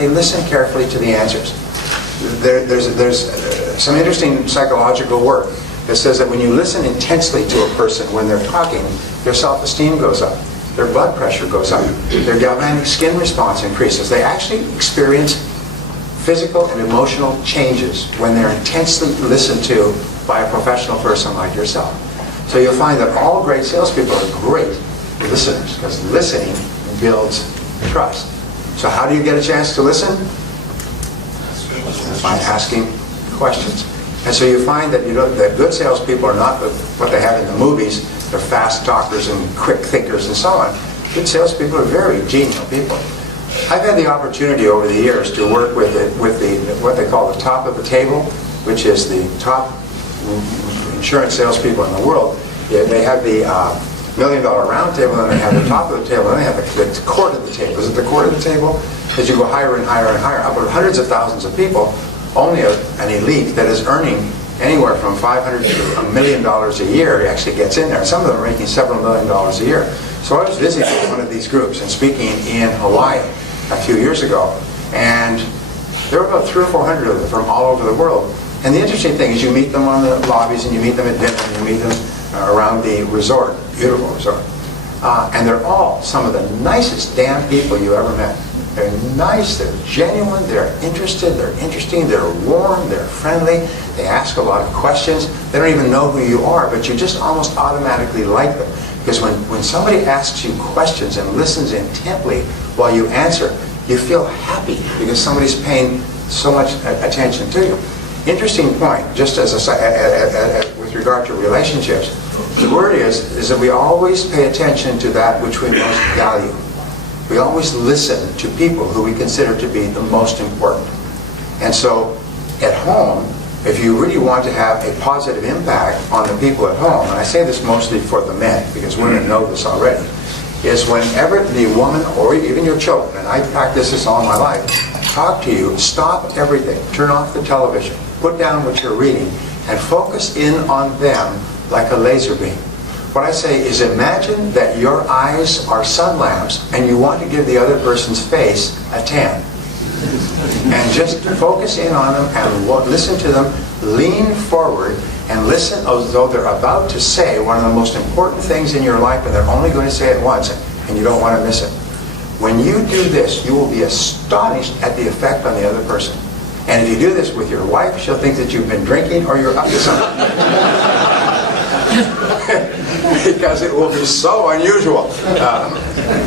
they listen carefully to the answers. There's some interesting psychological work that says that when you listen intensely to a person when they're talking, their self-esteem goes up, their blood pressure goes up, their galvanic skin response increases. They actually experience physical and emotional changes when they're intensely listened to by a professional person like yourself. So you'll find that all great salespeople are great listeners, because listening builds trust. So how do you get a chance to listen? By asking questions. And so you find that that good salespeople are not what they have in the movies. They're fast talkers and quick thinkers and so on. Good salespeople are very genial people. I've had the opportunity over the years to work with what they call the top of the table, which is the top insurance salespeople in the world. They have the $1 million round table, and they have the top of the table, and they have the court of the table. Is it the court of the table? As you go higher and higher and higher, up with hundreds of thousands of people, only an elite that is earning anywhere from $500 to $1 million a year actually gets in there. Some of them are making several $1 million a year. So I was visiting one of these groups and speaking in Hawaii a few years ago, and there were about 300 or 400 of them from all over the world. And the interesting thing is you meet them on the lobbies, and you meet them at dinner, and you meet them around the resort, beautiful resort. And they're all some of the nicest damn people you ever met. They're nice, they're genuine, they're interested, they're interesting, they're warm, they're friendly, they ask a lot of questions. They don't even know who you are, but you just almost automatically like them. Because when somebody asks you questions and listens intently while you answer, you feel happy because somebody's paying so much attention to you. Interesting point, just as with regard to relationships, the word is that we always pay attention to that which we most value. We always listen to people who we consider to be the most important. And so, at home, if you really want to have a positive impact on the people at home, and I say this mostly for the men, because women know this already, is whenever the woman, or even your children, and I practice this all my life, talk to you, stop everything, turn off the television, put down what you're reading, and focus in on them like a laser beam. What I say is imagine that your eyes are sun lamps and you want to give the other person's face a tan. And just focus in on them and listen to them, lean forward and listen as though they're about to say one of the most important things in your life, and they're only going to say it once and you don't want to miss it. When you do this, you will be astonished at the effect on the other person. And if you do this with your wife, she'll think that you've been drinking or you're up to something. Because it will be so unusual.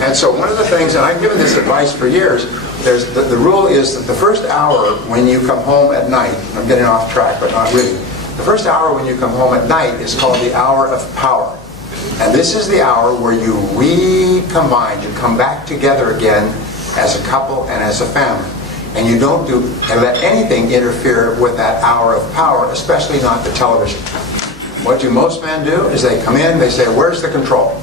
And so one of the things, and I've given this advice for years, the rule is that the first hour when you come home at night, I'm getting off track but not really, the first hour when you come home at night is called the hour of power. And this is the hour where you recombine, you come back together again as a couple and as a family. And you don't let anything interfere with that hour of power, especially not the television. What do most men do is they come in, they say, where's the control?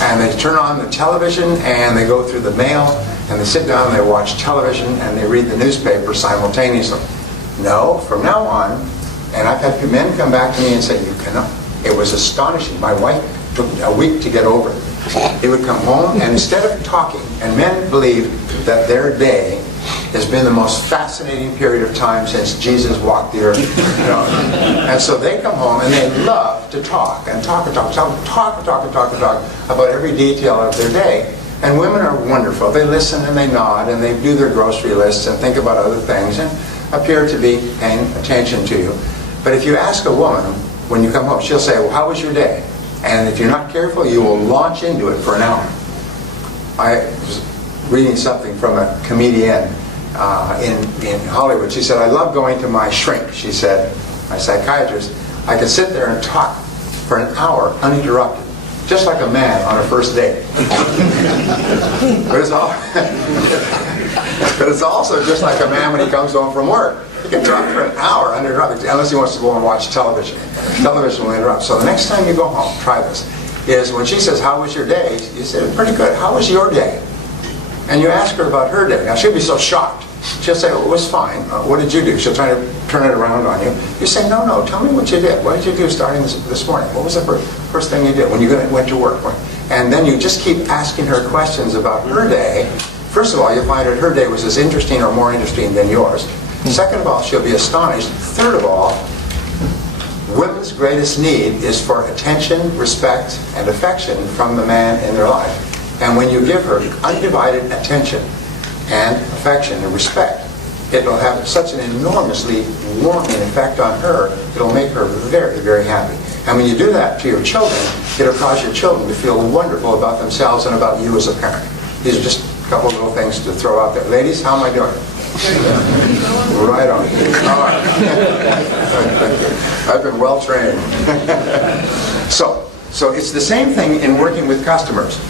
And they turn on the television and they go through the mail and they sit down and they watch television and they read the newspaper simultaneously. No, from now on, and I've had men come back to me and say, you cannot. It was astonishing. My wife took a week to get over it. He would come home and instead of talking, and men believe that their day has been the most fascinating period of time since Jesus walked the earth. You know? And so they come home and they love to talk and talk about every detail of their day. And women are wonderful. They listen and they nod and they do their grocery lists and think about other things and appear to be paying attention to you. But if you ask a woman when you come home, she'll say, well, how was your day? And if you're not careful, you will launch into it for an hour. I was reading something from a comedian in Hollywood. She said, I love going to my shrink, she said, my psychiatrist. I could sit there and talk for an hour uninterrupted, just like a man on a first date. But it's also just like a man when he comes home from work. He can talk for an hour uninterrupted, unless he wants to go and watch television. Television will interrupt. So the next time you go home, try this, is when she says, how was your day? You say, pretty good. How was your day? And you ask her about her day. Now, she'll be so shocked. She'll say, well, it was fine. What did you do? She'll try to turn it around on you. You say, no, tell me what you did. What did you do starting this morning? What was the first thing you did when you went to work? And then you just keep asking her questions about her day, First of all, you'll find that her day was as interesting or more interesting than yours. Second of all, she'll be astonished. Third of all, women's greatest need is for attention, respect, and affection from the man in their life. And when you give her undivided attention and affection and respect, it will have such an enormously warming effect on her, it'll make her very, very happy. And when you do that to your children, it'll cause your children to feel wonderful about themselves and about you as a parent. These are just a couple of little things to throw out there. Ladies, how am I doing? Right on. All right. I've been well trained. So it's the same thing in working with customers.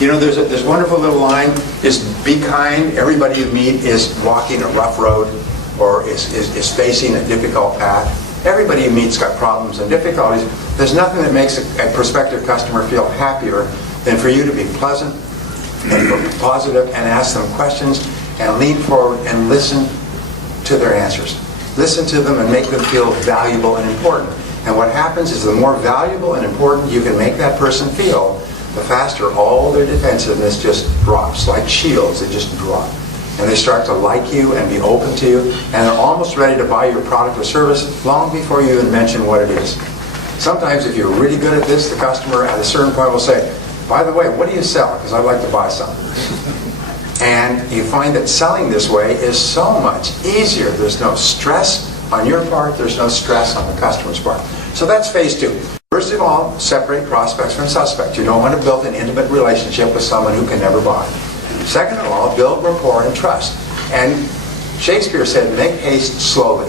You know, there's this wonderful little line, is be kind. Everybody you meet is walking a rough road or is facing a difficult path. Everybody you meet's got problems and difficulties. There's nothing that makes a prospective customer feel happier than for you to be pleasant and positive and ask them questions and lean forward and listen to their answers. Listen to them and make them feel valuable and important. And what happens is the more valuable and important you can make that person feel, the faster all their defensiveness just drops. Like shields, they just drop. And they start to like you and be open to you, and they're almost ready to buy your product or service long before you even mention what it is. Sometimes if you're really good at this, the customer at a certain point will say, by the way, what do you sell? Because I'd like to buy some. And you find that selling this way is so much easier. There's no stress on your part. There's no stress on the customer's part. So that's phase two. First of all, separate prospects from suspects. You don't want to build an intimate relationship with someone who can never buy. Second of all, build rapport and trust. And Shakespeare said, make haste slowly.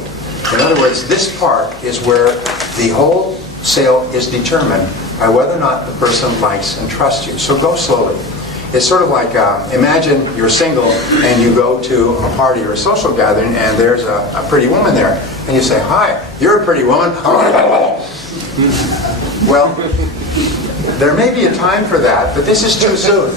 In other words, this part is where the whole sale is determined by whether or not the person likes and trusts you. So go slowly. It's sort of like, imagine you're single and you go to a party or a social gathering and there's a pretty woman there. And you say, hi, you're a pretty woman. Well, there may be a time for that, but this is too soon.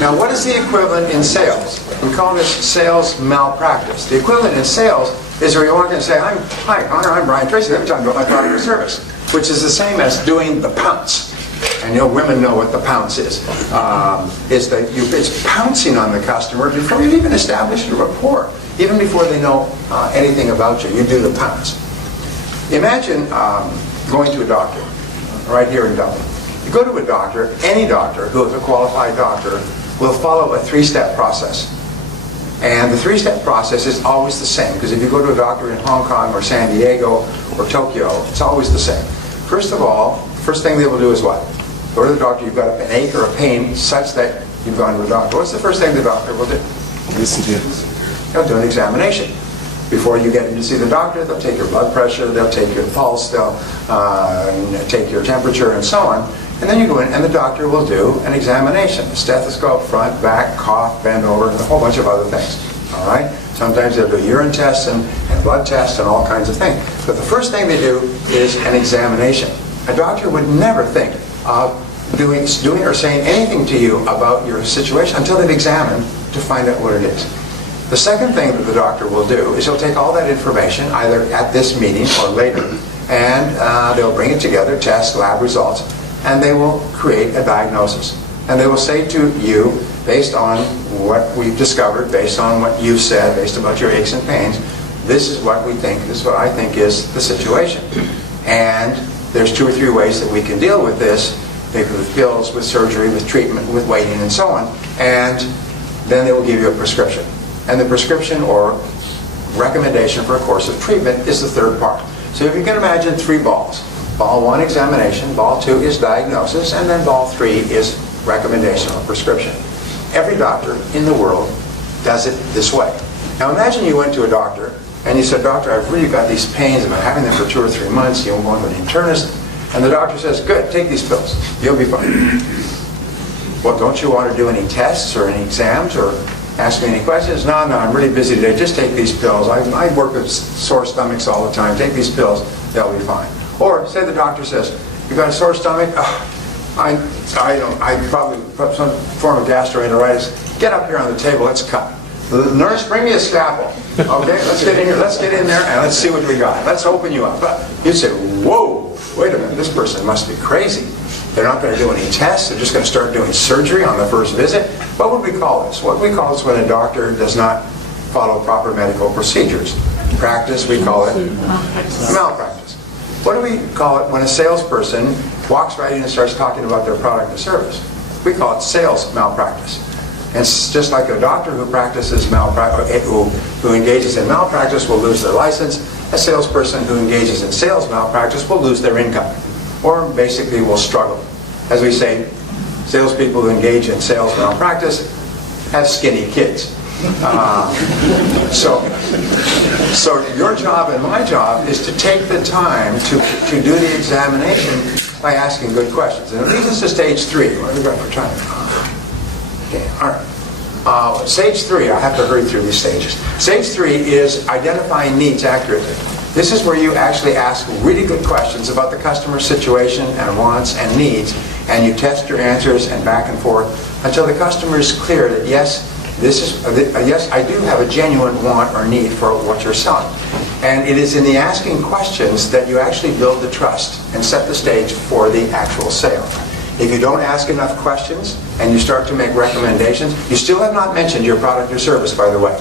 Now, what is the equivalent in sales? We call this sales malpractice. The equivalent in sales is where you walk in and say, hi, Connor, I'm Brian Tracy. Let me talk about my product or service, which is the same as doing the pounce. And you know, women know what the pounce is. It's pouncing on the customer before you've even established a rapport, even before they know anything about you. You do the pounce. Imagine going to a doctor right here in Dublin. You go to a doctor, any doctor who is a qualified doctor will follow a three-step process. And the three-step process is always the same, because if you go to a doctor in Hong Kong or San Diego or Tokyo, it's always the same. First of all, first thing they will do is what? Go to the doctor, you've got an ache or a pain such that you've gone to a doctor. What's the first thing the doctor will do? Listen to you. They'll do an examination. Before you get in to see the doctor, they'll take your blood pressure, they'll take your pulse, they'll take your temperature, and so on. And then you go in, and the doctor will do an examination. A stethoscope, front, back, cough, bend over, and a whole bunch of other things. All right? Sometimes they'll do urine tests and blood tests and all kinds of things. But the first thing they do is an examination. A doctor would never think of doing or saying anything to you about your situation until they've examined to find out what it is. The second thing that the doctor will do is he'll take all that information, either at this meeting or later, and they'll bring it together, test, lab results, and they will create a diagnosis. And they will say to you, based on what we've discovered, based on what you've said, based about your aches and pains, this is what we think, this is what I think is the situation. And there's 2 or 3 ways that we can deal with this, maybe with pills, with surgery, with treatment, with waiting, and so on. And then they will give you a prescription. And the prescription or recommendation for a course of treatment is the third part. So if you can imagine 3 balls. Ball 1, examination. Ball 2 is diagnosis. And then ball 3 is recommendation or prescription. Every doctor in the world does it this way. Now imagine you went to a doctor and you said, doctor, I've really got these pains. I've been having them for 2 or 3 months. You're going to an internist. And the doctor says, good, take these pills. You'll be fine. Well, don't you want to do any tests or any exams or ask me any questions? No, I'm really busy today. Just take these pills. I work with sore stomachs all the time. Take these pills. They'll be fine. Or say the doctor says, you got a sore stomach? I probably have some form of gastroenteritis. Get up here on the table. Let's cut. The nurse, bring me a scalpel. Okay, let's get in here. Let's get in there and let's see what we got. Let's open you up. You say, whoa, wait a minute. This person must be crazy. They're not going to do any tests. They're just going to start doing surgery on the first visit. What would we call this? What we call this when a doctor does not follow proper medical procedures. In practice, we call it malpractice. What do we call it when a salesperson walks right in and starts talking about their product or service? We call it sales malpractice. And it's just like a doctor who practices malpractice, who engages in malpractice will lose their license. A salesperson who engages in sales malpractice will lose their income, or basically will struggle. As we say, salespeople who engage in sales malpractice have skinny kids. So your job and my job is to take the time to do the examination by asking good questions. And it leads us to stage 3. What have we got for time? Okay, all right. Stage 3, I have to hurry through these stages. Stage 3 is identifying needs accurately. This is where you actually ask really good questions about the customer's situation and wants and needs, and you test your answers and back and forth until the customer is clear that yes, yes, I do have a genuine want or need for what you're selling. And it is in the asking questions that you actually build the trust and set the stage for the actual sale. If you don't ask enough questions and you start to make recommendations, you still have not mentioned your product or service, by the way.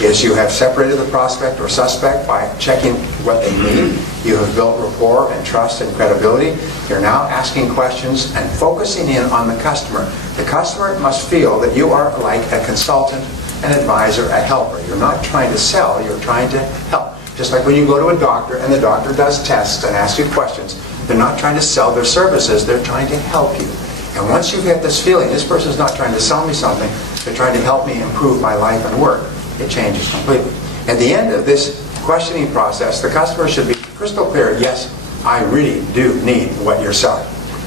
Is you have separated the prospect or suspect by checking what they need. You have built rapport and trust and credibility. You're now asking questions and focusing in on the customer. The customer must feel that you are like a consultant, an advisor, a helper. You're not trying to sell, you're trying to help. Just like when you go to a doctor and the doctor does tests and asks you questions, they're not trying to sell their services, they're trying to help you. And once you get this feeling, this person's not trying to sell me something, they're trying to help me improve my life and work, it changes completely. At the end of this questioning process, the customer should be crystal clear, yes, I really do need what you're selling.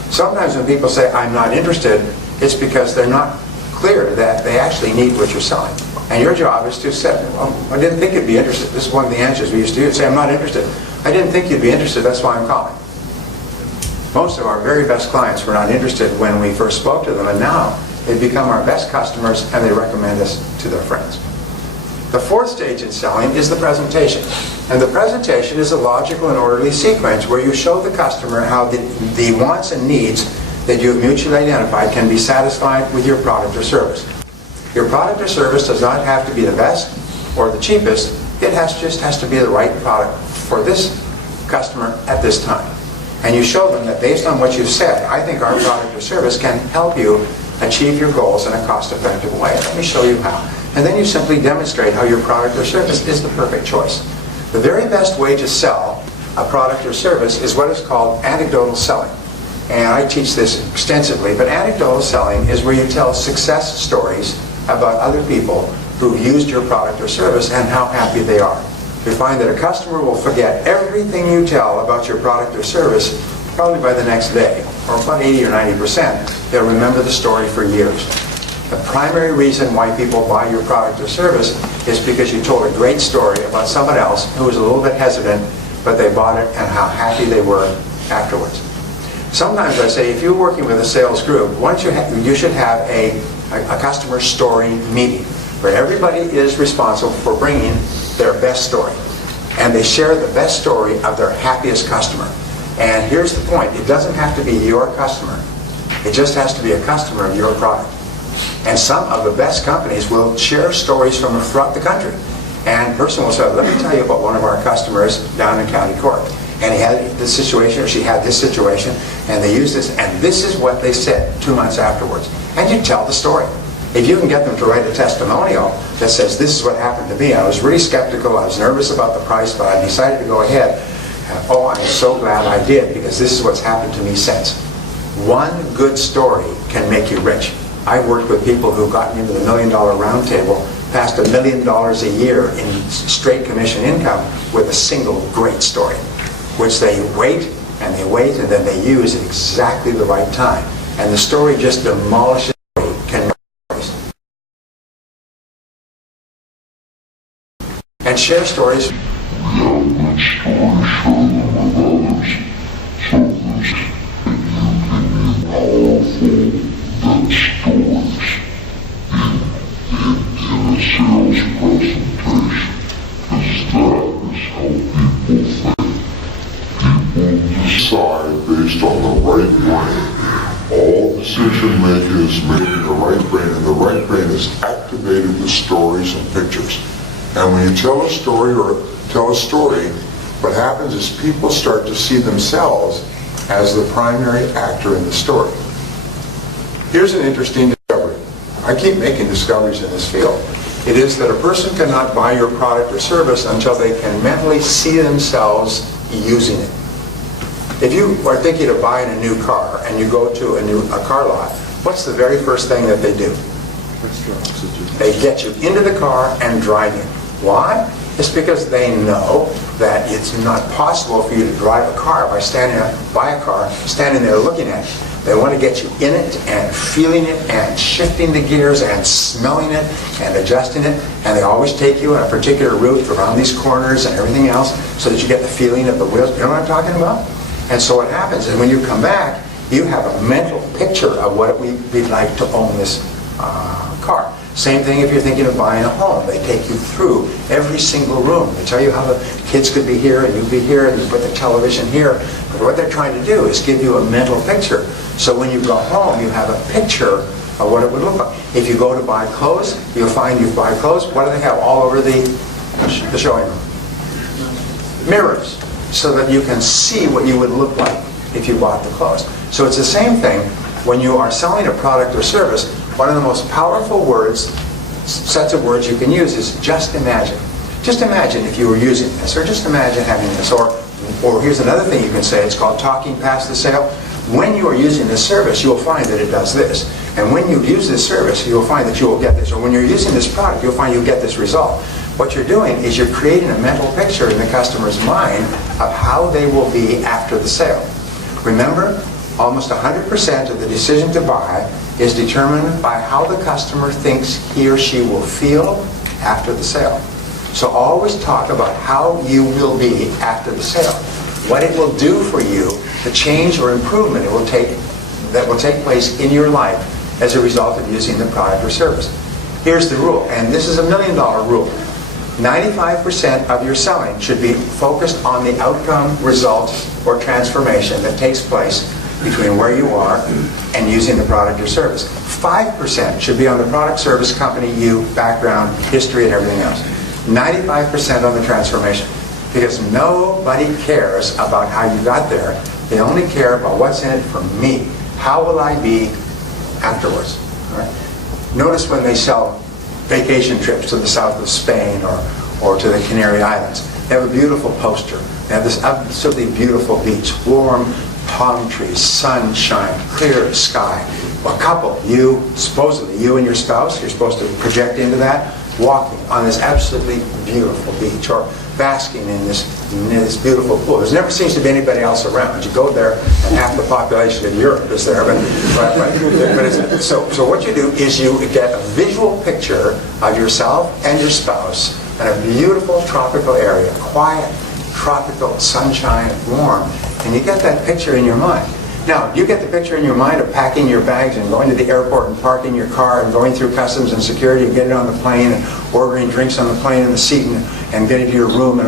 Sometimes when people say, I'm not interested, it's because they're not clear that they actually need what you're selling. And your job is to say, well, I didn't think you'd be interested. This is one of the answers we used to use. Say, I'm not interested. I didn't think you'd be interested, that's why I'm calling. Most of our very best clients were not interested when we first spoke to them, and now they've become our best customers and they recommend us to their friends. The fourth stage in selling is the presentation. And the presentation is a logical and orderly sequence where you show the customer how the wants and needs that you have mutually identified can be satisfied with your product or service. Your product or service does not have to be the best or the cheapest. It just has to be the right product for this customer at this time. And you show them that based on what you've said, I think our product or service can help you achieve your goals in a cost-effective way. Let me show you how. And then you simply demonstrate how your product or service is the perfect choice. The very best way to sell a product or service is what is called anecdotal selling. And I teach this extensively, but anecdotal selling is where you tell success stories about other people who've used your product or service and how happy they are. You find that a customer will forget everything you tell about your product or service probably by the next day, or about 80 or 90%. They'll remember the story for years. The primary reason why people buy your product or service is because you told a great story about someone else who was a little bit hesitant, but they bought it and how happy they were afterwards. Sometimes I say, if you're working with a sales group, you should have a customer story meeting where everybody is responsible for bringing their best story. And they share the best story of their happiest customer. And here's the point, it doesn't have to be your customer. It just has to be a customer of your product. And some of the best companies will share stories from throughout the country. And a person will say, let me tell you about one of our customers down in County Court. And he had this situation, or she had this situation, and they used this, and this is what they said 2 months afterwards. And you tell the story. If you can get them to write a testimonial that says, this is what happened to me, I was really skeptical, I was nervous about the price, but I decided to go ahead. And, oh, I'm so glad I did, because this is what's happened to me since. One good story can make you rich. I've worked with people who've gotten into the $1 Million Round Table, past $1 million a year in straight commission income with a single great story, which they wait, and then they use at exactly the right time. And the story just demolishes and share stories. Decide based on the right brand. decision making is made in the right brain, and the right brain is activated with stories and pictures. And when you tell a story, what happens is people start to see themselves as the primary actor in the story. Here's an interesting discovery. I keep making discoveries in this field. It is that a person cannot buy your product or service until they can mentally see themselves using it. If you are thinking of buying a new car and you go to a car lot, what's the very first thing that they do? They get you into the car and drive you. Why? It's because they know that it's not possible for you to drive a car by buy a car, standing there looking at it. They want to get you in it and feeling it and shifting the gears and smelling it and adjusting it. And they always take you on a particular route around these corners and everything else so that you get the feeling of the wheels. You know what I'm talking about? And so what happens is when you come back, you have a mental picture of what it would be like to own this car. Same thing if you're thinking of buying a home. They take you through every single room. They tell you how the kids could be here and you'd be here and you put the television here. But what they're trying to do is give you a mental picture. So when you go home, you have a picture of what it would look like. If you go to buy clothes, you'll find you buy clothes. What do they have all over the showing room? Mirrors, so that you can see what you would look like if you bought the clothes. So it's the same thing when you are selling a product or service. One of the most powerful sets of words you can use is just imagine. Just imagine if you were using this, or just imagine having this, or here's another thing you can say, it's called talking past the sale. When you are using this service, you'll find that it does this. And when you use this service, you'll find that you will get this. Or when you're using this product, you'll find you'll get this result. What you're doing is you're creating a mental picture in the customer's mind of how they will be after the sale. Remember, almost 100% of the decision to buy is determined by how the customer thinks he or she will feel after the sale. So always talk about how you will be after the sale. What it will do for you, the change or improvement that will take place in your life as a result of using the product or service. Here's the rule, and this is $1 million rule. 95% of your selling should be focused on the outcome, result, or transformation that takes place between where you are and using the product or service. 5% should be on the product, service, company, you, background, history, and everything else. 95% on the transformation. Because nobody cares about how you got there. They only care about what's in it for me. How will I be afterwards? All right? Notice when they sell vacation trips to the south of Spain or to the Canary Islands. They have a beautiful poster. They have this absolutely beautiful beach, warm palm trees, sunshine, clear sky. A couple, supposedly you and your spouse, you're supposed to project into that, walking on this absolutely beautiful beach, or basking in this beautiful pool. There never seems to be anybody else around. You go there, and half the population of Europe is there. So what you do is you get a visual picture of yourself and your spouse in a beautiful tropical area, quiet, tropical, sunshine, warm, and you get that picture in your mind. Now, you get the picture in your mind of packing your bags and going to the airport and parking your car and going through customs and security and getting on the plane and ordering drinks on the plane in the seat and getting to your room and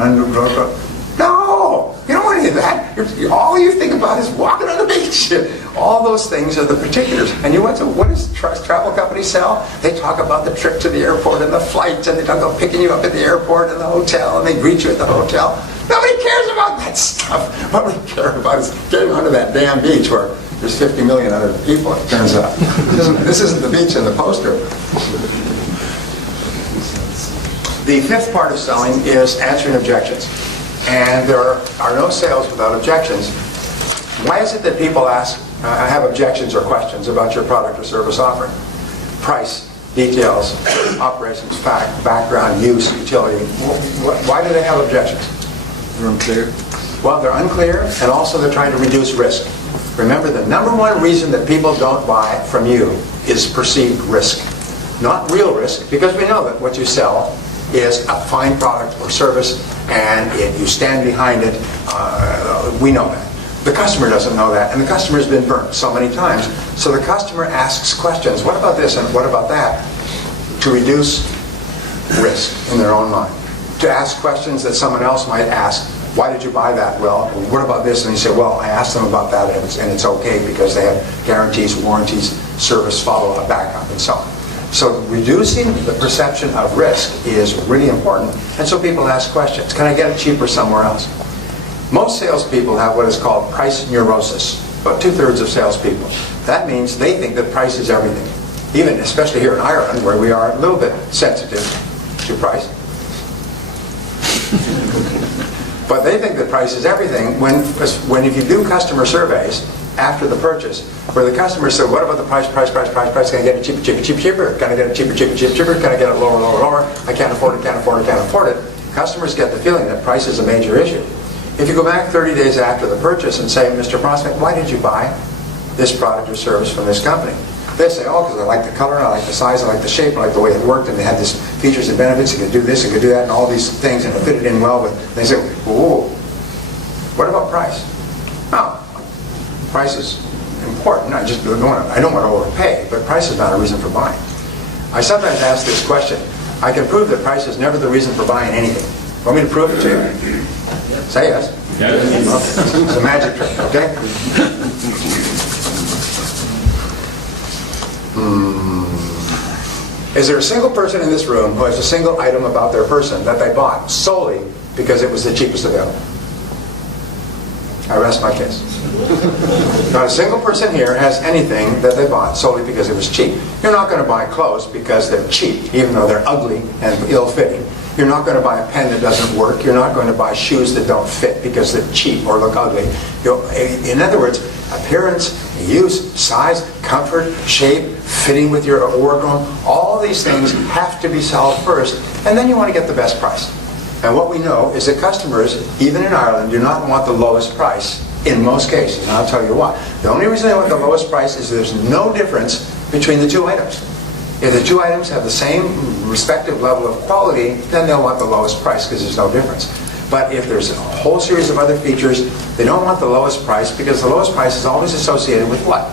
No! You don't want any of that. All you think about is walking on the beach. All those things are the particulars. And what does travel companies sell? They talk about the trip to the airport and the flights, and they talk about picking you up at the airport and the hotel, and they greet you at the hotel. Nobody cares about that stuff. What we care about is getting onto that damn beach where there's 50 million other people, it turns out. This isn't the beach in the poster. The fifth part of selling is answering objections. And there are no sales without objections. Why is it that people have objections or questions about your product or service offering? Price, details, operations, fact, background, use, utility. Why do they have objections? They're unclear. Well, they're unclear, and also they're trying to reduce risk. Remember, the number one reason that people don't buy from you is perceived risk. Not real risk, because we know that what you sell is a fine product or service, and you stand behind it. We know that. The customer doesn't know that, and the customer has been burnt so many times. So the customer asks questions, what about this and what about that, to reduce risk in their own mind. To ask questions that someone else might ask, why did you buy that? Well, what about this? And you say, well, I asked them about that, and it's okay because they have guarantees, warranties, service follow-up, backup, and so on. So reducing the perception of risk is really important. And so people ask questions. Can I get it cheaper somewhere else? Most salespeople have what is called price neurosis. About 2/3 of salespeople. That means they think that price is everything. Even, especially here in Ireland, where we are a little bit sensitive to price. But they think that price is everything when if you do customer surveys after the purchase, where the customer said, what about the price, can I get it cheaper, cheaper? Can I get it cheaper, cheaper? Can I get it lower, lower? I can't afford it. Customers get the feeling that price is a major issue. If you go back 30 days after the purchase and say, Mr. Prospect, why did you buy this product or service from this company? They say, oh, because I like the color, I like the size, I like the shape, I like the way it worked, and they had these features and benefits, you could do this, you could do that, and all these things, and it fitted in well with. They say, whoa, what about price? Oh, price is important. I don't want to overpay, but price is not a reason for buying. I sometimes ask this question. I can prove that price is never the reason for buying anything. Want me to prove it to you? Say yes. Yes. It's a magic trick, okay? Is there a single person in this room who has a single item about their person that they bought solely because it was the cheapest available? I rest my case. Not a single person here has anything that they bought solely because it was cheap. You're not going to buy clothes because they're cheap, even though they're ugly and ill-fitting. You're not going to buy a pen that doesn't work. You're not going to buy shoes that don't fit because they're cheap or look ugly. In other words, appearance, use, size, comfort, shape, fitting with your wardrobe, all these things have to be solved first, and then you want to get the best price. And what we know is that customers, even in Ireland, do not want the lowest price in most cases, and I'll tell you why. The only reason they want the lowest price is there's no difference between the two items. If the two items have the same respective level of quality, then they'll want the lowest price because there's no difference. But if there's a whole series of other features, they don't want the lowest price because the lowest price is always associated with what?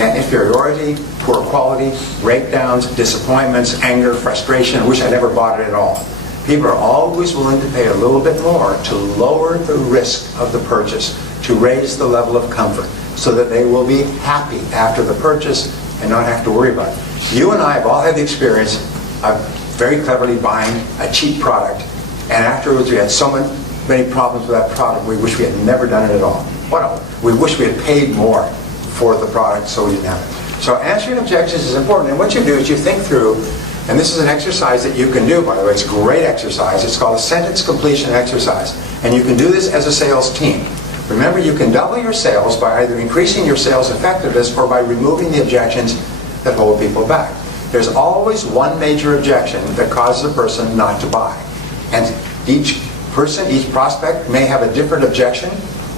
Inferiority, poor quality, breakdowns, disappointments, anger, frustration. I wish I never bought it at all. People are always willing to pay a little bit more to lower the risk of the purchase, to raise the level of comfort, so that they will be happy after the purchase and not have to worry about it. You and I have all had the experience of very cleverly buying a cheap product, and afterwards we had so many problems with that product, we wish we had never done it at all. We wish we had paid more for the product so we didn't have it. So answering objections is important, and what you do is you think through, and this is an exercise that you can do, by the way. It's a great exercise. It's called a sentence completion exercise. And you can do this as a sales team. Remember, you can double your sales by either increasing your sales effectiveness or by removing the objections that hold people back. There's always one major objection that causes a person not to buy. And each person, each prospect may have a different objection,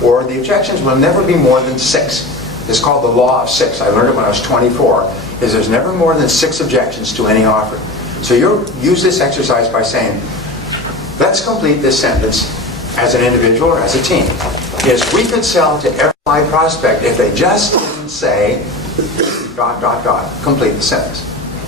or the objections will never be more than 6. It's called the law of 6. I learned it when I was 24. Is there's never more than 6 objections to any offer. So you use this exercise by saying, let's complete this sentence as an individual or as a team. Is we could sell to every prospect if they just didn't say ... complete the sentence.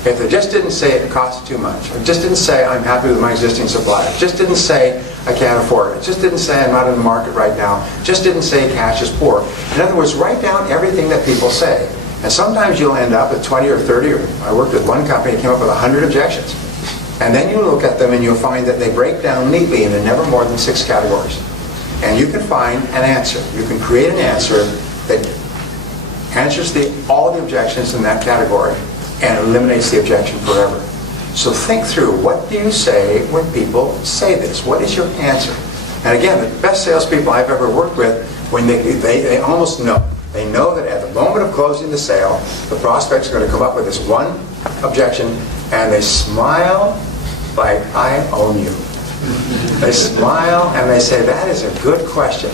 If they just didn't say it costs too much, or just didn't say I'm happy with my existing supplier, just didn't say I can't afford it, just didn't say I'm not in the market right now, just didn't say cash is poor. In other words, write down everything that people say. And sometimes you'll end up with 20 or 30, or I worked with one company that came up with 100 objections. And then you look at them and you'll find that they break down neatly into never more than 6 categories. And you can find an answer. You can create an answer that answers all the objections in that category and eliminates the objection forever. So think through, what do you say when people say this? What is your answer? And again, the best salespeople I've ever worked with, when they almost know. They know that at the moment of closing the sale, the prospect's going to come up with this one objection, and they smile like, I own you. They smile and they say, that is a good question.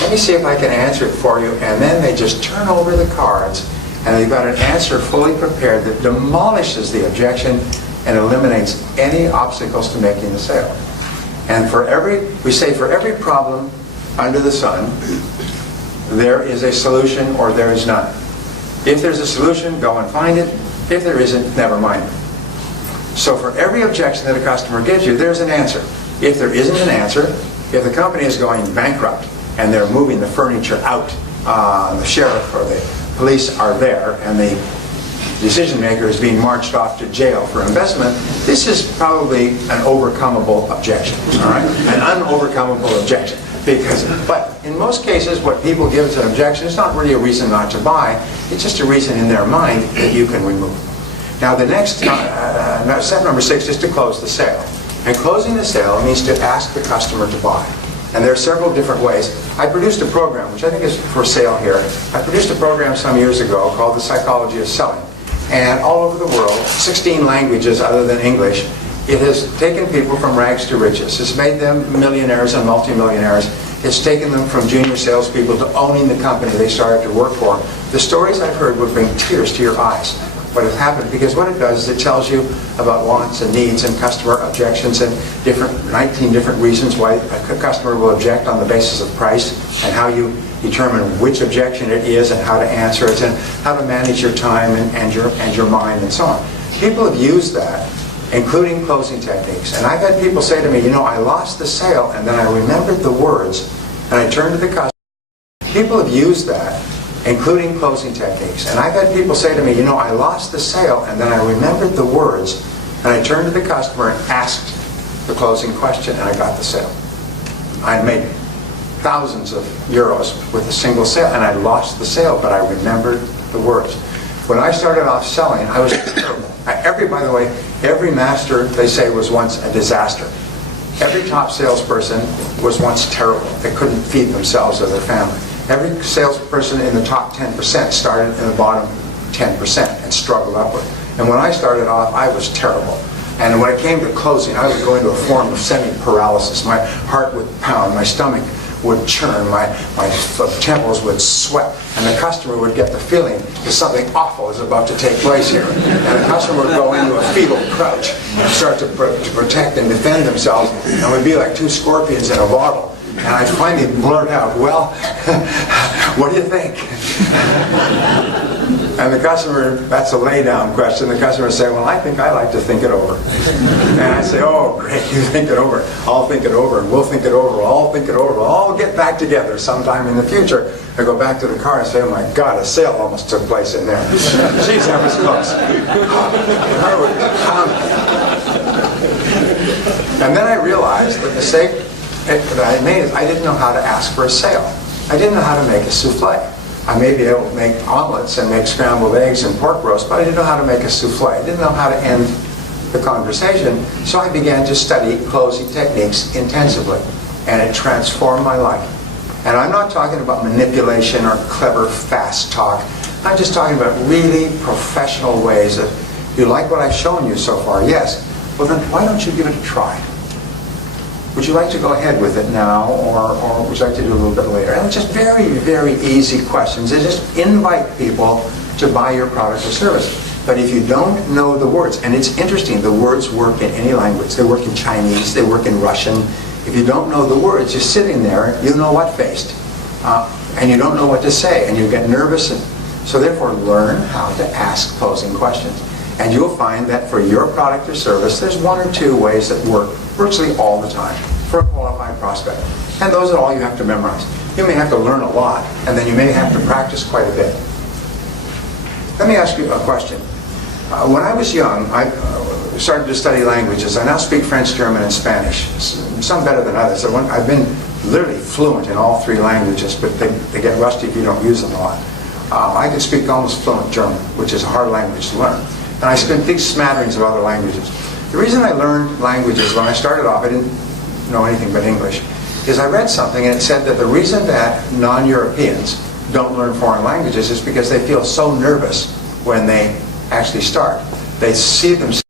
Let me see if I can answer it for you. And then they just turn over the cards, and they've got an answer fully prepared that demolishes the objection and eliminates any obstacles to making the sale. And we say for every problem under the sun, there is a solution or there is none. If there's a solution, go and find it. If there isn't, never mind it. So for every objection that a customer gives you, there's an answer. If there isn't an answer, if the company is going bankrupt and they're moving the furniture out, the sheriff or the police are there and the decision maker is being marched off to jail for embezzlement, this is probably an overcomable objection, all right? An unovercomable objection. But in most cases, what people give as an objection is not really a reason not to buy. It's just a reason in their mind that you can remove. Now the next, step number 6 is to close the sale. And closing the sale means to ask the customer to buy. And there are several different ways. I produced a program, which I think is for sale here. I produced a program some years ago called The Psychology of Selling. And all over the world, 16 languages other than English, it has taken people from rags to riches. It's made them millionaires and multimillionaires. It's taken them from junior salespeople to owning the company they started to work for. The stories I've heard would bring tears to your eyes. What has happened, because what it does is it tells you about wants and needs and customer objections and 19 different reasons why a customer will object on the basis of price, and how you determine which objection it is and how to answer it, and how to manage your time and your mind and so on. People have used that, including closing techniques. And I've had people say to me, you know, I lost the sale and then I remembered the words and I turned to the customer. People have used that, including closing techniques. And I've had people say to me, you know, I lost the sale and then I remembered the words and I turned to the customer and asked the closing question and I got the sale. I made thousands of euros with a single sale and I lost the sale, but I remembered the words. When I started off selling, I was terrible. By the way, every master, they say, was once a disaster. Every top salesperson was once terrible. They couldn't feed themselves or their family. Every salesperson in the top 10% started in the bottom 10% and struggled upward. And when I started off, I was terrible. And when it came to closing, I would go into a form of semi-paralysis. My heart would pound, my stomach would churn, my temples would sweat, and the customer would get the feeling that something awful is about to take place here. And the customer would go into a fetal crouch and start to protect and defend themselves, and would be like two scorpions in a bottle. And I'd finally blurt out, well, what do you think? And the customer, that's a lay-down question, the customer would say, well, I think I like to think it over. And I say, oh, great, you think it over. I'll think it over, and we'll think it over, we'll all think it over. We'll all get back together sometime in the future. I go back to the car and say, oh my God, a sale almost took place in there. Geez, that was close. And then I realized the mistake that I made is I didn't know how to ask for a sale. I didn't know how to make a souffle. I may be able to make omelets and make scrambled eggs and pork roast, but I didn't know how to make a souffle. I didn't know how to end the conversation, so I began to study closing techniques intensively, and it transformed my life. And I'm not talking about manipulation or clever, fast talk. I'm just talking about really professional ways that you like what I've shown you so far. Yes. Well, then why don't you give it a try? Would you like to go ahead with it now, or would you like to do a little bit later? And it's just very, very easy questions. They just invite people to buy your product or service. But if you don't know the words, and it's interesting, the words work in any language. They work in Chinese, they work in Russian. If you don't know the words, you're sitting there, you know what faced, and you don't know what to say, and you get nervous. And so therefore, learn how to ask closing questions. And you'll find that for your product or service, there's one or two ways that work virtually all the time for a qualified prospect. And those are all you have to memorize. You may have to learn a lot, and then you may have to practice quite a bit. Let me ask you a question. When I was young, I started to study languages. I now speak French, German, and Spanish. Some better than others. I've been literally fluent in all three languages, but they get rusty if you don't use them a lot. I can speak almost fluent German, which is a hard language to learn. And I speak big smatterings of other languages. The reason I learned languages when I started off, I didn't know anything but English, is I read something and it said that the reason that non-Europeans don't learn foreign languages is because they feel so nervous when they actually start. They see themselves